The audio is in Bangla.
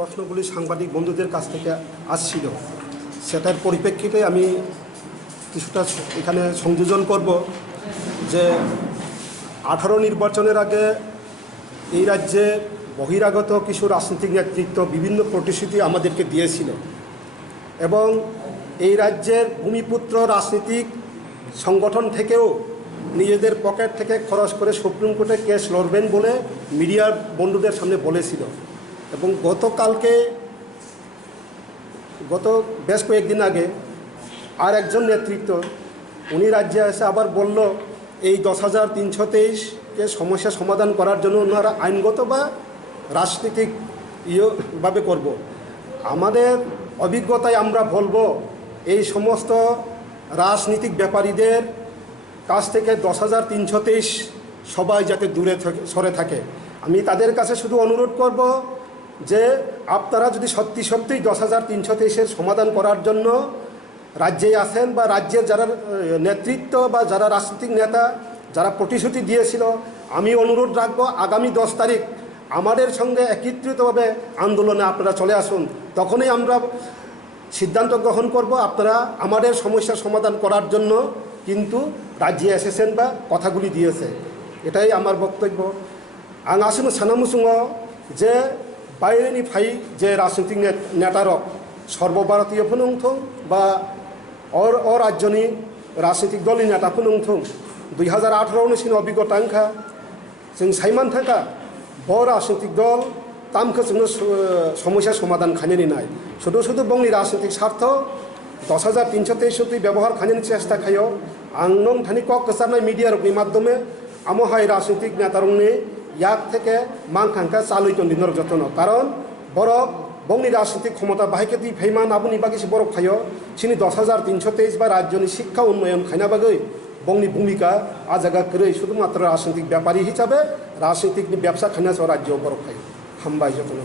প্রশ্নগুলি সাংবাদিক বন্ধুদের কাছ থেকে আসছিল, সেটার পরিপ্রেক্ষিতে আমি কিছুটা এখানে সংযোজন করব যে 18 নির্বাচনের আগে এই রাজ্যে বহিরাগত কিছু রাজনৈতিক নেতৃত্ব বিভিন্ন প্রতিশ্রুতি আমাদেরকে দিয়েছিল এবং এই রাজ্যের ভূমিপুত্র রাজনৈতিক সংগঠন থেকেও নিজেদের পকেট থেকে খরচ করে সুপ্রিম কোর্টে কেস লড়বেন বলে মিডিয়ার বন্ধুদের সামনে বলেছিল। এবং গত বেশ কয়েকদিন আগে আর একজন নেতৃত্ব উনি রাজ্যে এসে আবার বলল এই 10,323-কে সমস্যা সমাধান করার জন্য ওনারা আইনগত বা রাজনীতিক ভাবে করব। আমাদের অভিজ্ঞতায় আমরা বলবো এই সমস্ত রাজনীতিক ব্যাপারীদের কাছ থেকে 10,323 সবাই যাতে দূরে সরে থাকে। আমি তাদের কাছে শুধু অনুরোধ করব যে আপনারা যদি সত্যি সত্যিই 10,323-এর সমাধান করার জন্য রাজ্যে আসেন বা রাজ্যের যারা নেতৃত্ব বা যারা রাজনৈতিক নেতা যারা প্রতিশ্রুতি দিয়েছিল, আমি অনুরোধ রাখবো আগামী 10 তারিখ আমাদের সঙ্গে একত্রিতভাবে আন্দোলনে আপনারা চলে আসুন। তখনই আমরা সিদ্ধান্ত গ্রহণ করব আপনারা আমাদের সমস্যার সমাধান করার জন্য কিন্তু রাজ্যে এসেছেন বা কথাগুলি দিয়েছে। এটাই আমার বক্তব্য। আং আসুন সানামুসুङ যে বাইরেनि फाइ যে রাজনৈতিক নেতারক সর্বভারতীয় ফুনুংথং বা অরাজ্যনি রাজনৈতিক দলनि नेता ফুনুংথং 2018 सिन अभिज्ञता अंखा जों साइमान थाखा ब राजनैतिक दल तामखौ जोंनो समस्या समाधान खालामनो नाय शुधु बंनि राजनैतिक स्वार्थ 10,323 व्यवहार खालामनो चेष्टा खायो। आं नं थानि कक गोसारनाय मिडियानि माध्यमे आमहाय राजनैतिक नेतारंनि याक থেকে मांखांखा चालुइतन दिनर जतन कारण बरक बंनि राजनैतिक क्षमता बाहायके दी फैमान आबुनि बागिसि बरक खायो सिनि 10,323 बा राज्यनि शिक्षा उन्नयन खायना बागै बंनि भूमिका आजागा करै शुधुमात्र राजनैतिक व्यापारी हिसाबै राजनैतिक व्यवसा खायना राज्य बरक खायो हामबाय जतन।